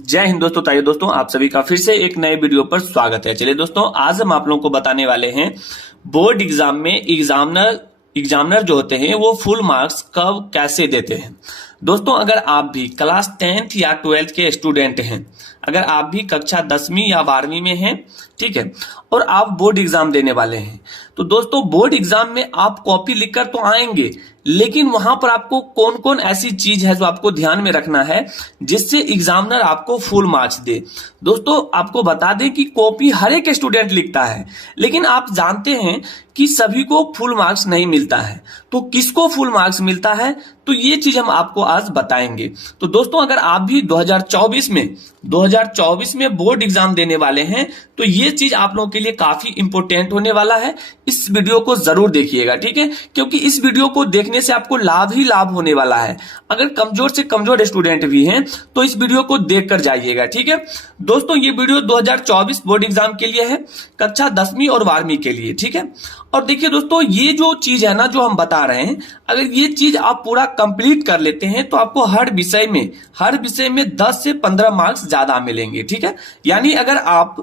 जय हिंद दोस्तों। ताइए दोस्तों, आप सभी का फिर से एक नए वीडियो पर स्वागत है। चलिए दोस्तों, आज हम आप लोगों को बताने वाले हैं बोर्ड एग्जाम में एग्जामिनर जो होते हैं वो फुल मार्क्स कब कैसे देते हैं। दोस्तों, अगर आप भी क्लास 10th या 12th के स्टूडेंट हैं, अगर आप भी कक्षा 10वीं या 12वीं में हैं, ठीक है, और आप बोर्ड एग्जाम देने वाले हैं, तो दोस्तों बोर्ड एग्जाम में आप कॉपी लिखकर तो आएंगे, लेकिन वहां पर आपको कौन कौन ऐसी चीज है जो आपको ध्यान में रखना है जिससे एग्जामिनर आपको फुल मार्क्स दे। दोस्तों, आपको बता दें कि कॉपी हर एक स्टूडेंट लिखता है, लेकिन आप जानते हैं कि सभी को फुल मार्क्स नहीं मिलता है। तो किसको फुल मार्क्स मिलता है, तो ये चीज हम आपको आज बताएंगे। तो दोस्तों, अगर आप भी 2024 में बोर्ड एग्जाम देने वाले हैं, तो ये चीज आप लोगों के लिए काफी इंपोर्टेंट होने वाला है। इस वीडियो को जरूर देखिएगा, ठीक है, क्योंकि इस वीडियो को देखने से आपको लाभ ही लाभ होने वाला है। अगर कमजोर से कमजोर स्टूडेंट भी हैं तो इस वीडियो को देखकर जाइएगा, ठीक है। दोस्तों, ये वीडियो 2024 बोर्ड एग्जाम के लिए है, कक्षा 10वीं और 12वीं के लिए, ठीक है। और देखिए दोस्तों, ये जो चीज है ना जो हम बता रहे हैं, अगर ये चीज आप पूरा कंप्लीट कर लेते हैं तो आपको हर विषय में 10 से 15 मार्क्स ज्यादा मिलेंगे, ठीक है। यानी अगर आप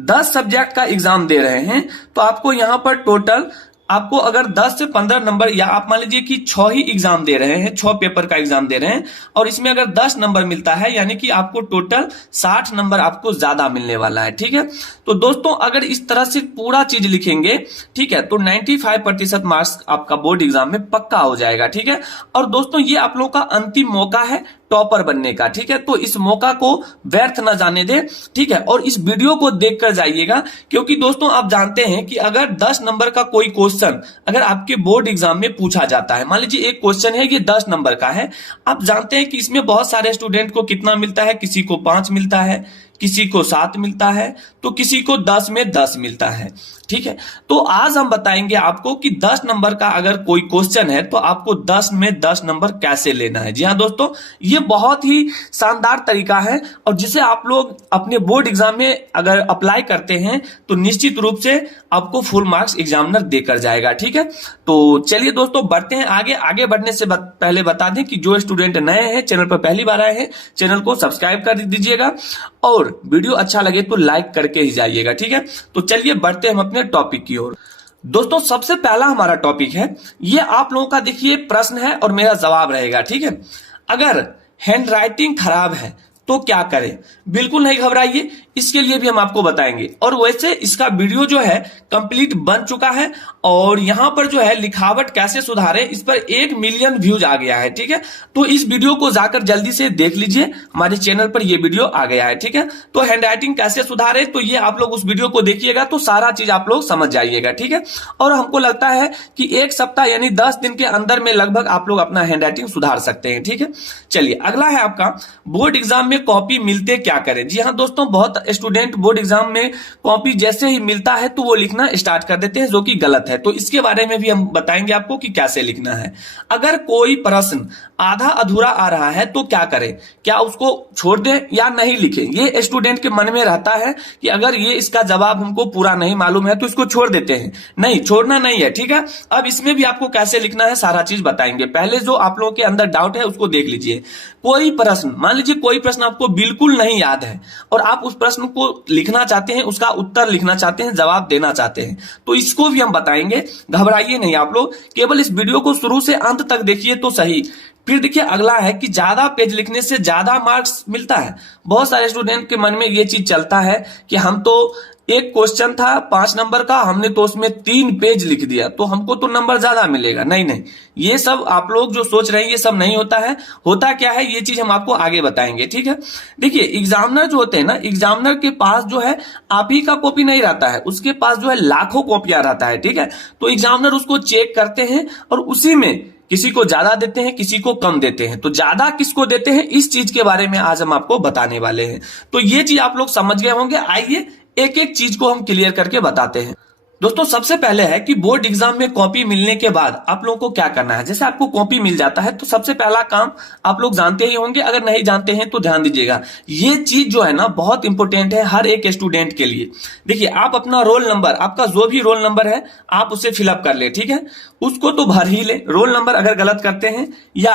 10 सब्जेक्ट का एग्जाम दे रहे हैं तो आपको यहां पर टोटल आपको अगर 10 से 15 नंबर, या आप मान लीजिए कि 6 ही एग्जाम दे रहे हैं, 6 पेपर का एग्जाम दे रहे हैं, और इसमें अगर 10 नंबर मिलता है यानी कि आपको टोटल 60 नंबर आपको ज्यादा मिलने वाला है, ठीक है। तो दोस्तों, अगर इस तरह से पूरा चीज लिखेंगे, ठीक है, तो 95% मार्क्स आपका बोर्ड एग्जाम में पक्का हो जाएगा, ठीक है। और दोस्तों, ये आप लोगों का अंतिम मौका है टॉपर बनने का, ठीक है। तो इस मौका को व्यर्थ ना जाने दे, ठीक है, और इस वीडियो को देखकर जाइएगा, क्योंकि दोस्तों आप जानते हैं कि अगर 10 नंबर का कोई क्वेश्चन अगर आपके बोर्ड एग्जाम में पूछा जाता है, मान लीजिए एक क्वेश्चन है, ये 10 नंबर का है, आप जानते हैं कि इसमें बहुत सारे स्टूडेंट को कितना मिलता है, किसी को 5 मिलता है, किसी को 7 मिलता है, तो किसी को 10 में 10 मिलता है, ठीक है। तो आज हम बताएंगे आपको कि 10 नंबर का अगर कोई क्वेश्चन है तो आपको 10 में 10 नंबर कैसे लेना है। जी हाँ दोस्तों, ये बहुत ही शानदार तरीका है, और जिसे आप लोग अपने बोर्ड एग्जाम में अगर अप्लाई करते हैं तो निश्चित रूप से आपको फुल मार्क्स एग्जामिनर देकर जाएगा, ठीक है। तो चलिए दोस्तों, बढ़ते हैं आगे बढ़ने से पहले बता दें कि जो स्टूडेंट नए हैं, चैनल पर पहली बार आए हैं, चैनल को सब्सक्राइब कर दीजिएगा, और वीडियो अच्छा लगे तो लाइक करके ही जाइएगा, ठीक है। तो चलिए बढ़ते हैं हम अपने टॉपिक की ओर। दोस्तों, सबसे पहला हमारा टॉपिक है, ये आप लोगों का देखिए प्रश्न है और मेरा जवाब रहेगा, ठीक है। अगर हैंडराइटिंग खराब है तो क्या करें। बिल्कुल नहीं घबराइए, इसके लिए भी हम आपको बताएंगे। और वैसे इसका वीडियो जो है कंप्लीट बन चुका है, और यहां पर जो है लिखावट कैसे सुधारें, इस पर 1 मिलियन व्यूज आ गया है, ठीक है। तो इस वीडियो को जाकर जल्दी से देख लीजिए, हमारे चैनल पर यह वीडियो आ गया है, ठीक है। तो हैंडराइटिंग कैसे सुधारे, तो ये आप लोग उस वीडियो को देखिएगा तो सारा चीज आप लोग समझ जाइएगा, ठीक है। और हमको लगता है कि 1 सप्ताह यानी 10 दिन के अंदर में लगभग आप लोग अपना हैंडराइटिंग सुधार सकते हैं, ठीक है। चलिए, अगला है आपका बोर्ड एग्जाम में कॉपी मिलते क्या करें। जी हाँ दोस्तों, बहुत स्टूडेंट बोर्ड एग्जाम में कॉपी जैसे ही मिलता है तो वो लिखना स्टार्ट कर देते हैं, जो कि गलत है। तो इसके बारे में भी हम बताएंगे आपको कि कैसे लिखना है। अगर कोई प्रश्न आधा अधूरा आ रहा है तो क्या करें, क्या उसको छोड़ दें या नहीं लिखें। ये स्टूडेंट के मन में रहता है कि अगर ये इसका जवाब हमको पूरा नहीं मालूम है तो इसको छोड़ देते हैं। नहीं, छोड़ना नहीं है, ठीक है। अब इसमें भी आपको कैसे लिखना है सारा चीज बताएंगे। पहले जो आप लोगों के अंदर डाउट है उसको देख लीजिए। कोई प्रश्न, मान लीजिए कोई प्रश्न आपको बिल्कुल नहीं याद है और आप उस प्रश्न को लिखना चाहते हैं, उसका उत्तर लिखना चाहते हैं, जवाब देना चाहते हैं, तो इसको भी हम बताएंगे। घबराइए नहीं आप लोग, केवल इस वीडियो को शुरू से अंत तक देखिए तो सही। फिर देखिए, अगला है कि ज्यादा पेज लिखने से ज्यादा मार्क्स मिलता है। बहुत सारे स्टूडेंट के मन में ये चीज चलता है कि हम तो एक क्वेश्चन था 5 नंबर का, हमने तो उसमें 3 पेज लिख दिया तो हमको तो नंबर ज्यादा मिलेगा। नहीं, ये सब आप लोग जो सोच रहे हैं ये सब नहीं होता है। होता क्या है, ये चीज हम आपको आगे बताएंगे, ठीक है। देखिए, एग्जामिनर जो होते हैं ना, एग्जामिनर के पास जो है आप ही का कॉपी नहीं रहता है, उसके पास जो है लाखों कॉपियां रहता है, ठीक है। तो एग्जामिनर उसको चेक करते हैं और उसी में किसी को ज्यादा देते हैं, किसी को कम देते हैं। तो ज्यादा किसको देते हैं, इस चीज के बारे में आज हम आपको बताने वाले हैं। तो ये चीज आप लोग समझ गए होंगे। आइए एक एक चीज को हम क्लियर करके बताते हैं। दोस्तों, सबसे पहले है कि बोर्ड एग्जाम में कॉपी मिलने के बाद आप लोगों को क्या करना है। जैसे आपको कॉपी मिल जाता है तो सबसे पहला काम आप लोग जानते ही होंगे, अगर नहीं जानते हैं तो ध्यान दीजिएगा। ये चीज जो है ना बहुत इंपॉर्टेंट है हर एक स्टूडेंट के लिए। देखिए, आप अपना रोल नंबर, आपका जो भी रोल नंबर है आप उसे फिलअप कर ले, ठीक है। उसको तो भर ही ले। रोल नंबर अगर गलत करते हैं या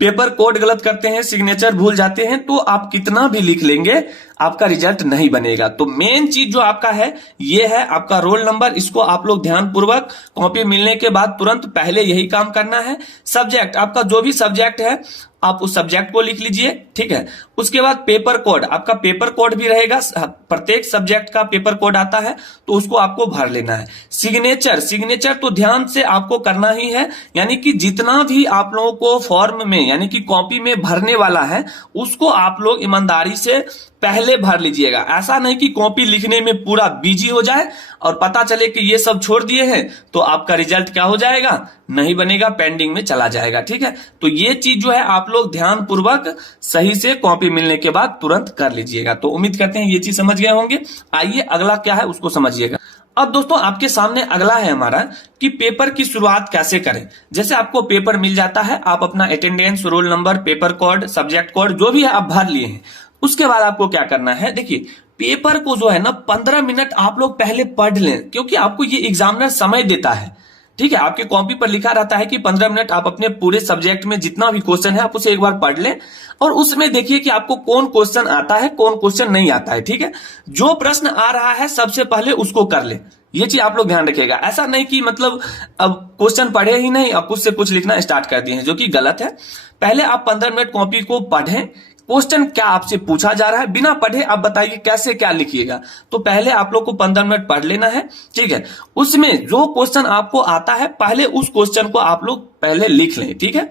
पेपर कोड गलत करते हैं, सिग्नेचर भूल जाते हैं, तो आप कितना भी लिख लेंगे आपका रिजल्ट नहीं बनेगा। तो मेन चीज जो आपका है ये है आपका रोल नंबर। इसको आप लोग ध्यान पूर्वक कॉपी मिलने के बाद तुरंत पहले यही काम करना है। सब्जेक्ट, आपका जो भी सब्जेक्ट है आप उस सब्जेक्ट को लिख लीजिए, ठीक है। उसके बाद पेपर कोड, आपका पेपर कोड भी रहेगा, प्रत्येक सब्जेक्ट का पेपर कोड आता है तो उसको आपको भर लेना है। सिग्नेचर, सिग्नेचर तो ध्यान से आपको करना ही है, यानी कि जितना भी आप लोगों को फॉर्म में यानी कि कॉपी में भरने वाला है उसको आप लोग ईमानदारी से पहले भर लीजिएगा। ऐसा नहीं कि कॉपी लिखने में पूरा बिजी हो जाए और पता चले कि ये सब छोड़ दिए हैं तो आपका रिजल्ट क्या हो जाएगा, नहीं बनेगा, पेंडिंग में चला जाएगा, ठीक है। तो ये चीज जो है आप लोग ध्यान पूर्वक सही से कॉपी मिलने के बाद तुरंत कर लीजिएगा। तो उम्मीद करते हैं ये चीज समझ गए होंगे। आइए अगला क्या है उसको समझिएगा। अब दोस्तों आपके सामने अगला है हमारा कि पेपर की शुरुआत कैसे करें। जैसे आपको पेपर मिल जाता है, आप अपना attendance, roll number, paper code, subject code जो भी है आप भर लिए हैं। उसके बाद आपको क्या करना है, देखिए पेपर को जो है ना 15 मिनट आप लोग पहले पढ़ लें, क्योंकि आपको ये एग्जामिनर समय देता है, ठीक है। आपके कॉपी पर लिखा रहता है कि 15 मिनट आप अपने पूरे सब्जेक्ट में जितना भी क्वेश्चन है आप उसे एक बार पढ़ लें और उसमें देखिए कि आपको कौन क्वेश्चन आता है कौन क्वेश्चन नहीं आता है, ठीक है। जो प्रश्न आ रहा है सबसे पहले उसको कर ले, ये चीज आप लोग ध्यान रखिएगा। ऐसा नहीं कि मतलब अब क्वेश्चन पढ़े ही नहीं अब कुछ से कुछ लिखना स्टार्ट कर दिए हैं, जो कि गलत है। पहले आप 15 मिनट कॉपी को पढ़ें, क्वेश्चन क्या आपसे पूछा जा रहा है, बिना पढ़े आप बताइए कैसे क्या लिखिएगा। तो पहले आप लोग को 15 मिनट पढ़ लेना है, ठीक है। उसमें जो क्वेश्चन आपको आता है पहले उस क्वेश्चन को आप लोग पहले लिख लें, ठीक है।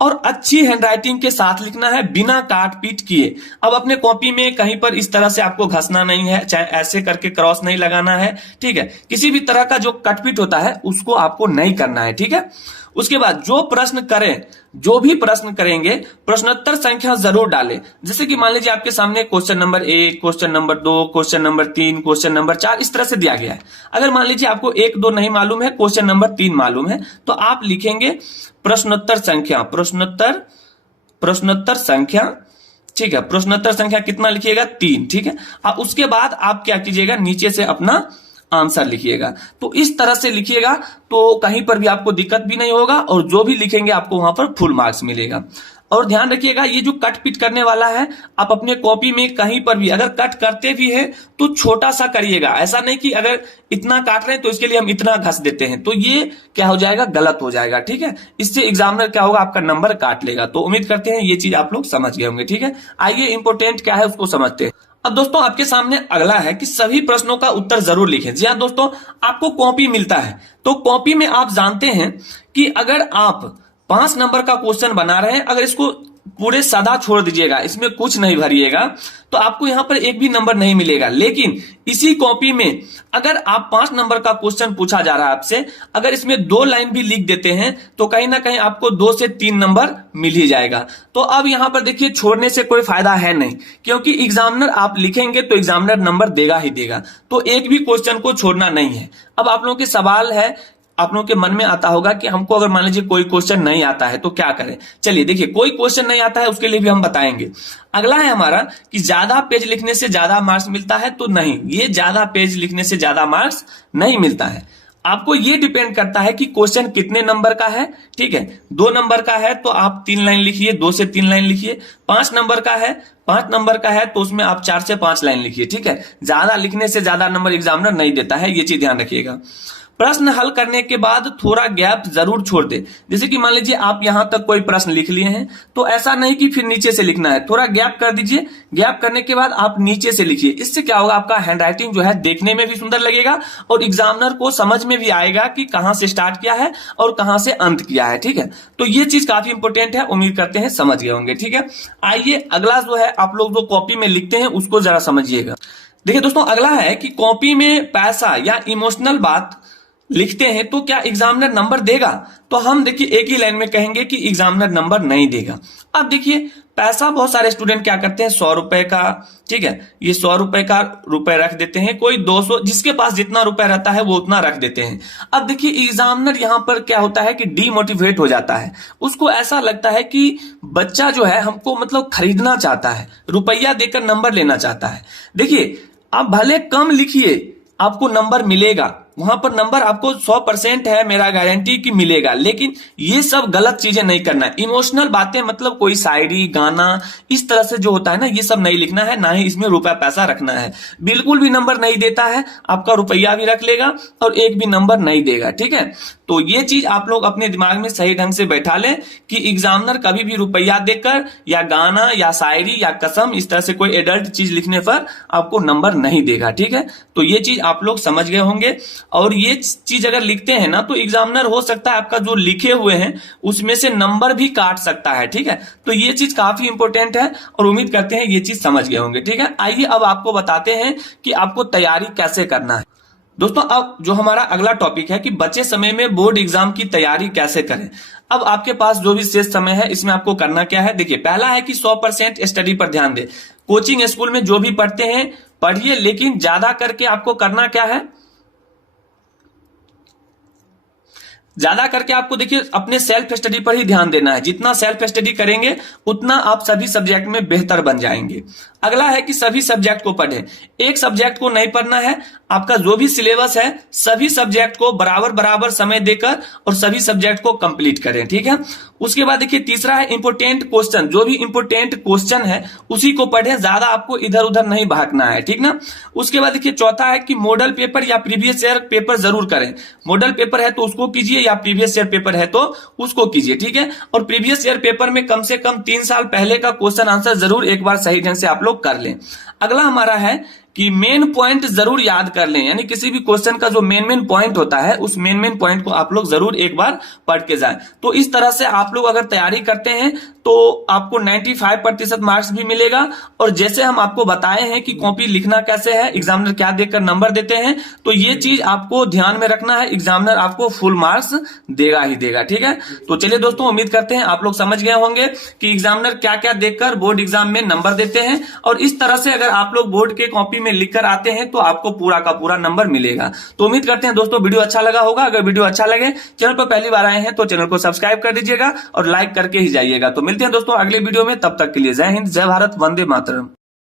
और अच्छी हैंडराइटिंग के साथ लिखना है, बिना काट पीट किए। अब अपने कॉपी में कहीं पर इस तरह से आपको घसना नहीं है, चाहे ऐसे करके क्रॉस नहीं लगाना है, ठीक है। किसी भी तरह का जो कटपीट होता है उसको आपको नहीं करना है, ठीक है। उसके बाद जो प्रश्न करें, जो भी प्रश्न करेंगे प्रश्नोत्तर संख्या जरूर डालें। जैसे कि मान लीजिए आपके सामने question number 1, question number 2, question number 3, question number 4 इस तरह से दिया गया है। अगर मान लीजिए आपको 1, 2 नहीं मालूम है, क्वेश्चन नंबर 3 मालूम है, तो आप लिखेंगे प्रश्नोत्तर संख्या, प्रश्नोत्तर संख्या, ठीक है। प्रश्नोत्तर संख्या कितना लिखिएगा, 3, ठीक है। अब उसके बाद आप क्या कीजिएगा, नीचे से अपना आंसर लिखिएगा। तो इस तरह से लिखिएगा तो कहीं पर भी आपको दिक्कत भी नहीं होगा और जो भी लिखेंगे आपको वहां पर फुल मार्क्स मिलेगा। और ध्यान रखिएगा ये जो कट पिट करने वाला है आप अपने कॉपी में कहीं पर भी अगर कट करते भी हैं तो छोटा सा करिएगा। ऐसा नहीं कि अगर इतना काट रहे हैं तो इसके लिए हम इतना घस देते हैं, तो ये क्या हो जाएगा, गलत हो जाएगा, ठीक है। इससे एग्जामिनर क्या होगा, आपका नंबर काट लेगा। तो उम्मीद करते हैं ये चीज आप लोग समझ गए होंगे, ठीक है। आइए इंपोर्टेंट क्या है उसको समझते हैं। अब दोस्तों आपके सामने अगला है कि सभी प्रश्नों का उत्तर जरूर लिखें। जी हाँ दोस्तों, आपको कॉपी मिलता है तो कॉपी में आप जानते हैं कि अगर आप 5 नंबर का क्वेश्चन बना रहे हैं, अगर इसको पूरे सादा छोड़ दीजिएगा, इसमें कुछ नहीं भरिएगा, तो आपको यहां पर एक भी नंबर नहीं मिलेगा। लेकिन इसी कॉपी में अगर आप 5 नंबर का क्वेश्चन पूछा जा रहा है आपसे, अगर इसमें 2 लाइन भी लिख देते हैं तो कहीं ना कहीं आपको 2 से 3 नंबर मिल ही जाएगा। तो अब यहां पर देखिए छोड़ने से कोई फायदा है नहीं, क्योंकि एग्जामिनर आप लिखेंगे तो एग्जामिनर नंबर देगा ही देगा। तो एक भी क्वेश्चन को छोड़ना नहीं है। अब आप लोगों के सवाल है, आप लोगों के मन में आता होगा कि हमको अगर मान लीजिए कोई क्वेश्चन नहीं आता है तो क्या करें। चलिए देखिए, कोई क्वेश्चन नहीं आता है उसके लिए भी हम बताएंगे। अगला है हमारा कि ज्यादा पेज लिखने से ज्यादा मार्क्स मिलता है, तो नहीं, ये ज्यादा पेज लिखने से ज्यादा मार्क्स नहीं मिलता है। आपको ये डिपेंड करता है कि क्वेश्चन कितने नंबर का है, ठीक है। 2 नंबर का है तो आप 3 लाइन लिखिए, 2 से 3 लाइन लिखिए। 5 नंबर का है, 5 नंबर का है तो उसमें आप 4 से 5 लाइन लिखिए, ठीक है। ज्यादा लिखने से ज्यादा नंबर एग्जामिनर नहीं देता है, ये चीज ध्यान रखिएगा। प्रश्न हल करने के बाद थोड़ा गैप जरूर छोड़ दे। जैसे कि मान लीजिए आप यहां तक कोई प्रश्न लिख लिए हैं तो ऐसा नहीं कि फिर नीचे से लिखना है, थोड़ा गैप कर दीजिए। गैप करने के बाद आप नीचे से लिखिए। इससे क्या होगा, आपका हैंडराइटिंग जो है देखने में भी सुंदर लगेगा और एग्जामिनर को समझ में भी आएगा कि कहां से स्टार्ट किया है और कहां से अंत किया है, ठीक है। तो ये चीज काफी इंपोर्टेंट है, उम्मीद करते हैं समझ गए होंगे, ठीक है। आइए अगला जो है आप लोग जो कॉपी में लिखते हैं उसको जरा समझिएगा। देखिए दोस्तों, अगला है कि कॉपी में पैसा या इमोशनल बात लिखते हैं तो क्या एग्जामिनर नंबर देगा। तो हम देखिए एक ही लाइन में कहेंगे कि एग्जामिनर नंबर नहीं देगा। अब देखिए पैसा बहुत सारे स्टूडेंट क्या करते हैं, 100 रुपए का, ठीक है, ये 100 रुपए का रुपए रख देते हैं, कोई 200, जिसके पास जितना रुपए रहता है वो उतना रख देते हैं। अब देखिए एग्जामिनर यहां पर क्या होता है कि डीमोटिवेट हो जाता है, उसको ऐसा लगता है कि बच्चा जो है हमको मतलब खरीदना चाहता है, रुपया देकर नंबर लेना चाहता है। देखिए आप भले कम लिखिए आपको नंबर मिलेगा, वहां पर नंबर आपको 100% है मेरा गारंटी कि मिलेगा। लेकिन ये सब गलत चीजें नहीं करना है। इमोशनल बातें मतलब कोई शायरी गाना इस तरह से जो होता है ना, ये सब नहीं लिखना है, ना ही इसमें रुपया पैसा रखना है। बिल्कुल भी नंबर नहीं देता है, आपका रुपया भी रख लेगा और एक भी नंबर नहीं देगा। ठीक है, तो ये चीज आप लोग अपने दिमाग में सही ढंग से बैठा लें कि एग्जामिनर कभी भी रुपया देकर या गाना या शायरी या कसम इस तरह से कोई एडल्ट चीज लिखने पर आपको नंबर नहीं देगा। ठीक है, तो ये चीज आप लोग समझ गए होंगे। और ये चीज अगर लिखते हैं ना, तो एग्जामिनर हो सकता है आपका जो लिखे हुए हैं उसमें से नंबर भी काट सकता है। ठीक है, तो ये चीज काफी इंपॉर्टेंट है और उम्मीद करते हैं ये चीज समझ गए होंगे। ठीक है, आइए अब आपको बताते हैं कि आपको तैयारी कैसे करना है। दोस्तों, अब जो हमारा अगला टॉपिक है कि बचे समय में बोर्ड एग्जाम की तैयारी कैसे करें। अब आपके पास जो भी शेष समय है इसमें आपको करना क्या है, देखिए पहला है कि 100% स्टडी पर ध्यान दें। कोचिंग स्कूल में जो भी पढ़ते हैं पढ़िए, लेकिन ज्यादा करके आपको करना क्या है, ज्यादा करके आपको देखिए अपने सेल्फ स्टडी पर ही ध्यान देना है। जितना सेल्फ स्टडी करेंगे उतना आप सभी सब्जेक्ट में बेहतर बन जाएंगे। अगला है कि सभी सब्जेक्ट को पढ़ें, एक सब्जेक्ट को नहीं पढ़ना है। आपका जो भी सिलेबस है सभी सब्जेक्ट को बराबर बराबर समय देकर और सभी सब्जेक्ट को कंप्लीट करें। ठीक है, उसके बाद देखिए तीसरा है इंपोर्टेंट क्वेश्चन, जो भी इंपोर्टेंट क्वेश्चन है उसी को पढ़ें, ज्यादा आपको इधर उधर नहीं भागना है। ठीक ना, उसके बाद देखिए चौथा है कि मॉडल पेपर या प्रीवियस ईयर पेपर जरूर करें। मॉडल पेपर है तो उसको कीजिए या प्रीवियस ईयर पेपर है तो उसको कीजिए। ठीक है, और प्रीवियस ईयर पेपर में कम से कम 3 साल पहले का क्वेश्चन आंसर जरूर एक बार सही ढंग से आप लोग कर लें। अगला हमारा है कि मेन पॉइंट जरूर याद कर लें, यानी किसी भी क्वेश्चन का जो मेन पॉइंट होता है उस मेन पॉइंट को आप लोग जरूर एक बार पढ़ के जाएं। तो इस तरह से आप लोग अगर तैयारी करते हैं तो आपको 95% मार्क्स भी मिलेगा। और जैसे हम आपको बताए हैं कि कॉपी लिखना कैसे है, एग्जामिनर क्या देखकर नंबर देते हैं, तो ये चीज आपको ध्यान में रखना है। एग्जामिनर आपको फुल मार्क्स देगा ही देगा। ठीक है, तो चलिए दोस्तों, उम्मीद करते हैं आप लोग समझ गए होंगे कि एग्जामिनर क्या क्या देखकर बोर्ड एग्जाम में नंबर देते हैं। और इस तरह से अगर आप लोग बोर्ड के कॉपी में लिखकर आते हैं तो आपको पूरा का पूरा नंबर मिलेगा। तो उम्मीद करते हैं दोस्तों वीडियो अच्छा लगा होगा। अगर वीडियो अच्छा लगे, चैनल पर पहली बार आए हैं तो चैनल को सब्सक्राइब कर दीजिएगा और लाइक करके ही जाइएगा। तो मिलते हैं दोस्तों अगले वीडियो में, तब तक के लिए जय हिंद, जय भारत, वंदे मातरम।